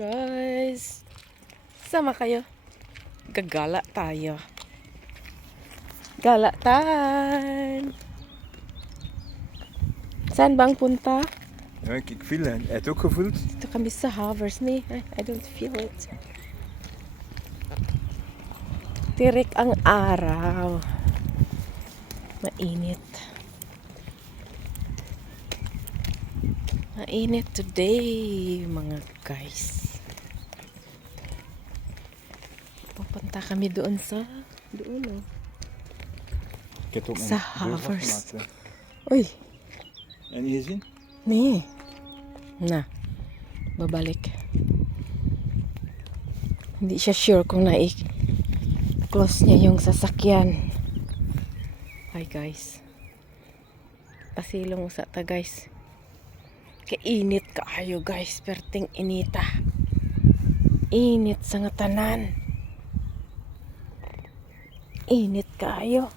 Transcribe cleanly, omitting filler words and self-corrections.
Guys, sama kayo. Gagala tayo. Gala time. Saan bang punta? Ja, ik viel het. Heb je het ook gevoeld? Dito kami sa Havers. Nee, I don't feel it. Tirik ang araw. Mainit. Mainit today, mga guys. Pupunta kami doon sa... Doon, oh. Ik heb het ook Sa mijn deur Havers. afgemaakt. Hè. Uy, En niet gezien? nee. Na, babalik. Hindi siya sure kung close niya yung sasakyan. Hi guys. Pasilong sa ta guys. Kainit kaayo guys, perting inita. Init sa nga tanan. Init kaayo.